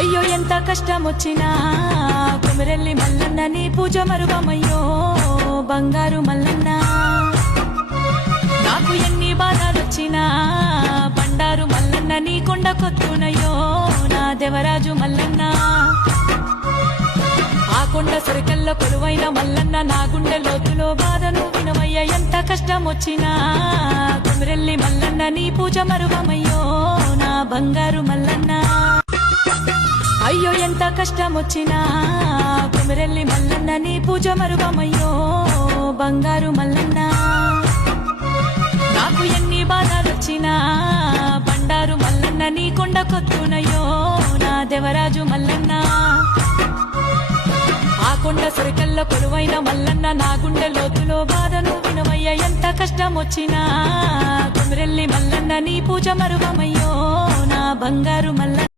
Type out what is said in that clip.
అయ్యో ఎంత కష్టం వచ్చినా కుమిరెల్లి మల్లన్న నీ పూజ మరువమయ్యో బంగారు మల్లన్న. నాకు ఎన్ని బాధలొచ్చినా బండారు మల్లన్న నీ కొండ కొత్తునయ్యో నా దేవరాజు మల్లన్న. ఆ కొండ సరికల్లో కొలువైన మల్లన్న నా గుండె లోతులో బాధను వినవయ్య. ఎంత కష్టం వచ్చినా కుమిరెల్లి మల్లన్న నీ పూజ మరువమయ్యో నా బంగారు మల్లన్న. అయ్యో ఎంత కష్టం వచ్చినా కుమిరెల్లి మల్లన్న నీ పూజ మరువమయ్యో బంగారు మల్లన్న. నాకు ఎన్ని బాధలొచ్చినా బండారు మల్లన్న నీ కొండ కొత్తునయ్యో నా దేవరాజు మల్లన్న. ఆ కొండ సరికల్లో కొలువైన మల్లన్న నా గుండె లోతులో బాధను వినవయ్య. ఎంత కష్టం వచ్చినా కుమిరెల్లి మల్లన్న నీ పూజ మరువమయ్యో నా బంగారు మల్లన్న.